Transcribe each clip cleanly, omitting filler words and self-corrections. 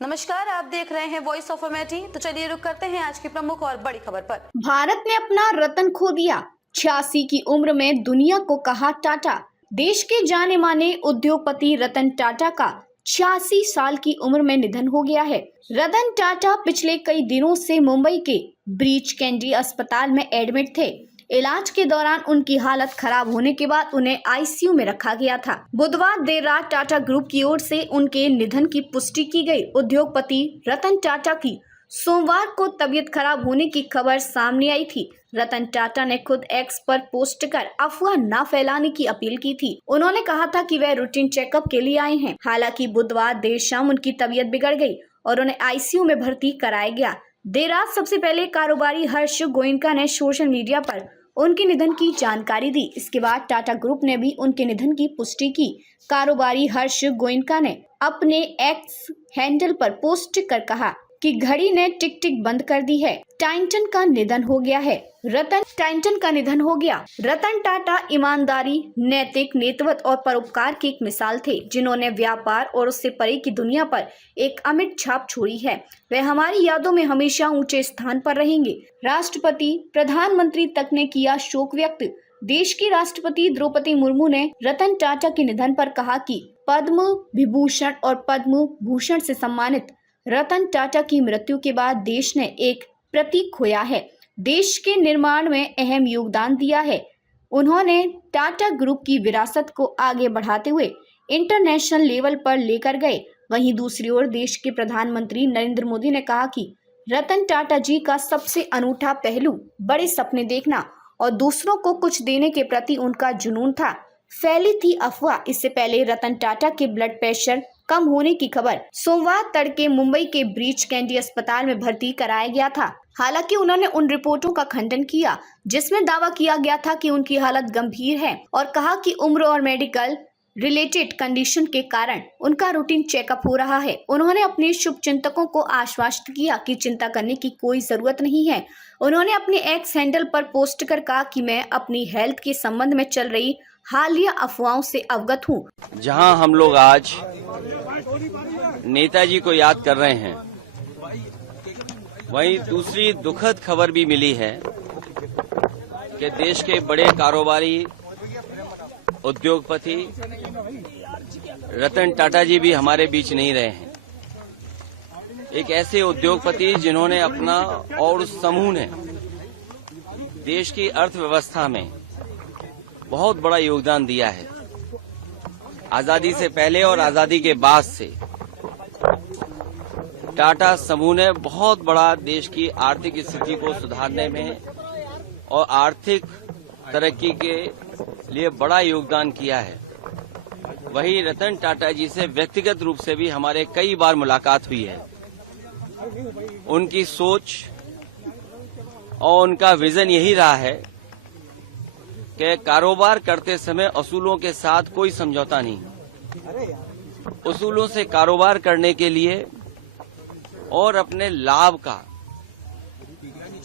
नमस्कार, आप देख रहे हैं वॉइस ऑफ अमेठी। तो चलिए रुक करते हैं आज की प्रमुख और बड़ी खबर पर। भारत ने अपना रतन खो दिया, 86 की उम्र में दुनिया को कहा टाटा। देश के जाने माने उद्योगपति रतन टाटा का 86 साल की उम्र में निधन हो गया है। रतन टाटा पिछले कई दिनों से मुंबई के ब्रीच कैंडी अस्पताल में एडमिट थे। इलाज के दौरान उनकी हालत खराब होने के बाद उन्हें आईसीयू में रखा गया था। बुधवार देर रात टाटा ग्रुप की ओर से उनके निधन की पुष्टि की गई। उद्योगपति रतन टाटा की सोमवार को तबीयत खराब होने की खबर सामने आई थी। रतन टाटा ने खुद एक्स पर पोस्ट कर अफवाह न फैलाने की अपील की थी। उन्होंने कहा था कि वह रूटीन चेकअप के लिए आए हैं। हालांकि बुधवार देर शाम उनकी तबीयत बिगड़ गई और उन्हें आईसीयू में भर्ती कराया गया। देर रात सबसे पहले कारोबारी हर्ष गोयनका ने सोशल मीडिया पर उनके निधन की जानकारी दी। इसके बाद टाटा ग्रुप ने भी उनके निधन की पुष्टि की। कारोबारी हर्ष गोयनका ने अपने एक्स हैंडल पर पोस्ट कर कहा कि घड़ी ने टिक टिक बंद कर दी है। टाइटन का निधन हो गया है। टाइटन का निधन हो गया। रतन टाटा ईमानदारी, नैतिक नेतृत्व और परोपकार की एक मिसाल थे, जिन्होंने व्यापार और उससे परे की दुनिया पर एक अमिट छाप छोड़ी है। वे हमारी यादों में हमेशा ऊंचे स्थान पर रहेंगे। राष्ट्रपति, प्रधानमंत्री तक ने किया शोक व्यक्त। देश की राष्ट्रपति द्रौपदी मुर्मू ने रतन टाटा के निधन पर कहा कि पद्म विभूषण और पद्म भूषण से सम्मानित रतन टाटा की मृत्यु के बाद देश ने एक प्रतीक खोया है। देश के निर्माण में अहम योगदान दिया है। उन्होंने टाटा ग्रुप की विरासत को आगे बढ़ाते हुए इंटरनेशनल लेवल पर लेकर गए। वहीं दूसरी ओर देश के प्रधानमंत्री नरेंद्र मोदी ने कहा कि रतन टाटा जी का सबसे अनूठा पहलू बड़े सपने देखना और दूसरों को कुछ देने के प्रति उनका जुनून था। फैली थी अफवाह। इससे पहले रतन टाटा के ब्लड प्रेशर कम होने की खबर सोमवार तड़के मुंबई के ब्रीच कैंडी अस्पताल में भर्ती कराया गया था। हालांकि उन्होंने उन रिपोर्टों का खंडन किया जिसमें दावा किया गया था कि उनकी हालत गंभीर है और कहा कि उम्र और मेडिकल रिलेटेड कंडीशन के कारण उनका रूटीन चेकअप हो रहा है। उन्होंने अपने शुभचिंतकों को आश्वस्त किया कि चिंता करने की कोई जरूरत नहीं है। उन्होंने अपने एक्स हैंडल पर पोस्ट कर कहा कि मैं अपनी हेल्थ के संबंध में चल रही हालिया अफवाहों से अवगत हूँ। जहां हम लोग आज नेताजी को याद कर रहे हैं, वहीं दूसरी दुखद खबर भी मिली है कि देश के बड़े कारोबारी उद्योगपति रतन टाटा जी भी हमारे बीच नहीं रहे हैं। एक ऐसे उद्योगपति जिन्होंने अपना और उस समूह ने देश की अर्थव्यवस्था में बहुत बड़ा योगदान दिया है। आजादी से पहले और आजादी के बाद से टाटा समूह ने बहुत बड़ा देश की आर्थिक स्थिति को सुधारने में और आर्थिक तरक्की के लिए बड़ा योगदान किया है। वहीं रतन टाटा जी से व्यक्तिगत रूप से भी हमारे कई बार मुलाकात हुई है। उनकी सोच और उनका विजन यही रहा है कि कारोबार करते समय असूलों के साथ कोई समझौता नहीं। उसूलों से कारोबार करने के लिए और अपने लाभ का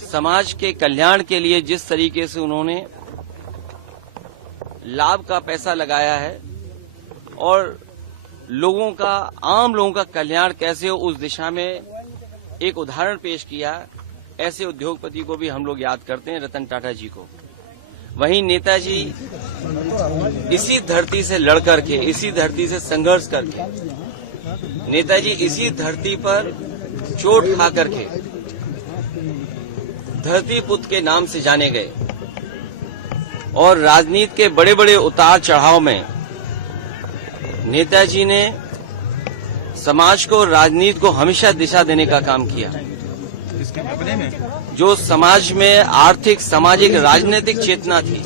समाज के कल्याण के लिए जिस तरीके से उन्होंने लाभ का पैसा लगाया है और लोगों का, आम लोगों का कल्याण कैसे हो, उस दिशा में एक उदाहरण पेश किया। ऐसे उद्योगपति को भी हम लोग याद करते हैं, रतन टाटा जी को। वहीं नेताजी इसी धरती से लड़ करके, इसी धरती से संघर्ष करके, नेताजी इसी धरती पर चोट खा करके धरती पुत्र के नाम से जाने गए और राजनीति के बड़े बड़े उतार चढ़ाव में नेताजी ने समाज को, राजनीति को हमेशा दिशा देने का काम किया। जो समाज में आर्थिक, सामाजिक, राजनीतिक चेतना थी,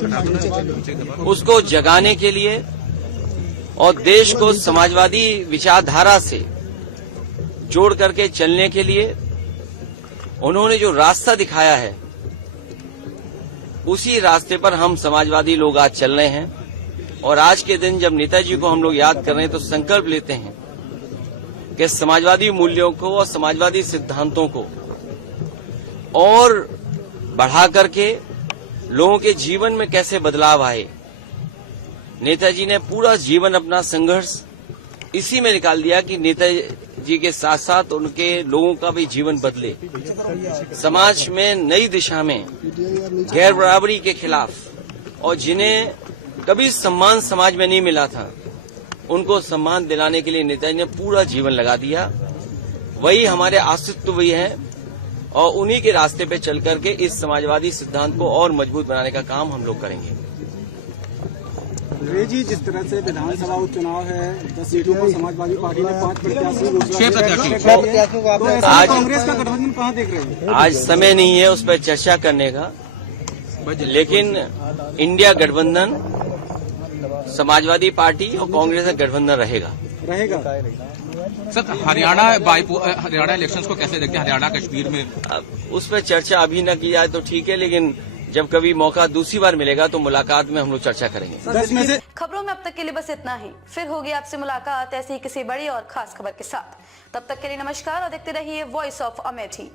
उसको जगाने के लिए और देश को समाजवादी विचारधारा से जोड़ करके चलने के लिए उन्होंने जो रास्ता दिखाया है, उसी रास्ते पर हम समाजवादी लोग आज चल रहे हैं। और आज के दिन जब नेताजी को हम लोग याद कर रहे हैं तो संकल्प लेते हैं कि समाजवादी मूल्यों को और समाजवादी सिद्धांतों को और बढ़ा करके लोगों के जीवन में कैसे बदलाव आए। नेताजी ने पूरा जीवन अपना संघर्ष इसी में निकाल दिया कि जी के साथ साथ उनके लोगों का भी जीवन बदले, समाज में नई दिशा में गैर बराबरी के खिलाफ और जिन्हें कभी सम्मान समाज में नहीं मिला था उनको सम्मान दिलाने के लिए नेताजी ने पूरा जीवन लगा दिया। वही हमारे अस्तित्व भी है और उन्हीं के रास्ते पे चल करके इस समाजवादी सिद्धांत को और मजबूत बनाने का काम हम लोग करेंगे। जी, जिस तरह से विधानसभा उपचुनाव है, 10 सीटों पर समाजवादी पार्टी ने 5 प्रत्याशी आज कांग्रेस का गठबंधन कहाँ देख रहे हैं? आज समय नहीं है उस पर चर्चा करने का, लेकिन इंडिया गठबंधन समाजवादी पार्टी और कांग्रेस का गठबंधन रहेगा। सर, हरियाणा इलेक्शंस को कैसे देखते हैं? हरियाणा कश्मीर में अब उस पर चर्चा अभी न की जाए तो ठीक है, लेकिन जब कभी मौका दूसरी बार मिलेगा तो मुलाकात में हम लोग चर्चा करेंगे। खबरों में अब तक के लिए बस इतना ही। फिर होगी आपसे मुलाकात ऐसी ही किसी बड़ी और खास खबर के साथ। तब तक के लिए नमस्कार और देखते रहिए वॉइस ऑफ अमेठी।